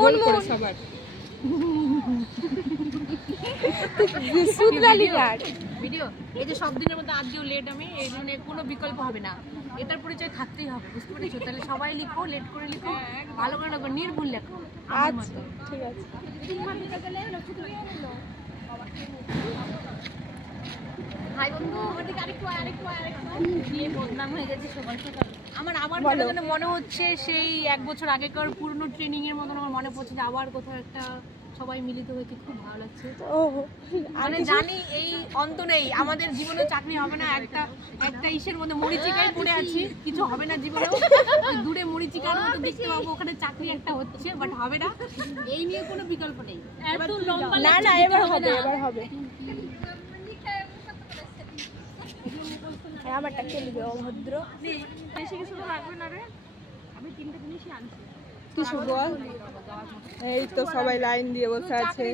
গোল করে সবার ভিডিও এই যে সব দিনের মধ্যে আজকেও লেট আমি এই জন্য কোনো বিকল্প হবে না, এটার পরিচয় থাকতেই হবে, বুঝতে পেরেছো? তাহলে সবাই লিখো, লেট করে লিখো, ভালো করে লিখো, নির্ভুল লেখো। আচ্ছা ঠিক আছে। হাই বন্ধু, আরেকটু দিয়ে বদনাম হয়ে গেছে সবার সাথে। আমার আবার কেন মনে হচ্ছে সেই 1 বছর আগেকার পুরনো ট্রেনিং এর মতন আমার মনে পড়ছে যে আবার কোথাও একটা সবাই মিলিত হয়েছে, খুব ভালো লাগছে। মানে জানি এই অন্ত নেই, আমাদের জীবনে চাকরি হবে না, একটা ইসের মধ্যে মরিচিকায় পড়ে আছি, কিছু হবে না জীবনেও, দূরে মরিচিকার মতো দেখতে পাবো, ওখানে চাকরি একটা হচ্ছে, বাট হবে না, এই নিয়ে কোনো বিকল্প নেই। এত লম্বা না না, এবার হবে, এবার হবে। আমারটা কে লিখবে? অভদ্র। বেশি কিছু তো লাগবে না রে, আমি 3টে জিনিসই আনছি। কিছু বল। এই তো সবাই লাইন দিয়ে বসে আছে।